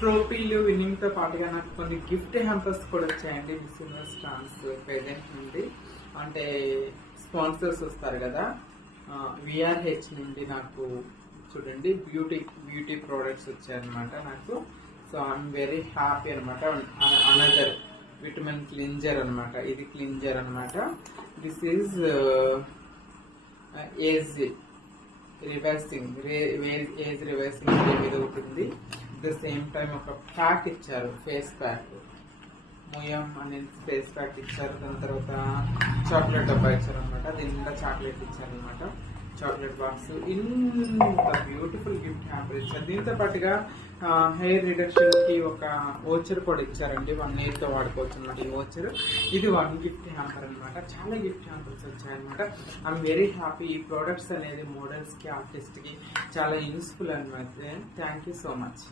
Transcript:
ట్రోఫీలు విన్నింగ్తో పాటుగా నాకు కొన్ని గిఫ్ట్ హ్యాంపర్స్ కూడా వచ్చాయండి. మిస్ స్టాన్స్ ప్రెజెంట్ నుండి. అంటే స్పాన్సర్స్ వస్తారు కదా. విఆర్హెచ్ నుండి నాకు చూడండి బ్యూటీ బ్యూటీ ప్రోడక్ట్స్ వచ్చాయన్నమాట నాకు. సో ఐఎమ్ వెరీ హ్యాపీ అనమాట అనదర్ విటమిన్ క్లింజర్ అనమాట ఇది క్లింజర్ అనమాట this is age reversing age reversing మీద ఉంటుంది ద సేమ్ టైం ఒక ప్యాక్ ఇచ్చారు ఫేస్ ప్యాక్ ముయం అనేది ఫేస్ ప్యాక్ ఇచ్చారు. దాని తర్వాత చాక్లెట్ డబ్బా ఇచ్చారు అనమాట దీని నిండా చాక్లెట్ ఇచ్చారు అనమాట చాక్లెట్ బాక్స్ ఇంత బ్యూటిఫుల్ గిఫ్ట్ హ్యాంపర్ ఇచ్చారు. దీంతో పాటుగా హెయిర్ రిడక్షన్కి ఒక ఓచర్ కూడా ఇచ్చారండి. వన్ ఇయర్తో వాడుకోవచ్చు అనమాట ఈ ఓచర్ ఇది వన్ గిఫ్ట్ హ్యాంపర్ అనమాట చాలా గిఫ్ట్ హ్యాంపర్స్ వచ్చాయన్నమాట. ఐఎమ్ వెరీ హ్యాపీ ఈ ప్రోడక్ట్స్ అనేది మోడల్స్కి ఆర్టిస్ట్కి చాలా యూస్ఫుల్ అనమాట థ్యాంక్ యూ సో మచ్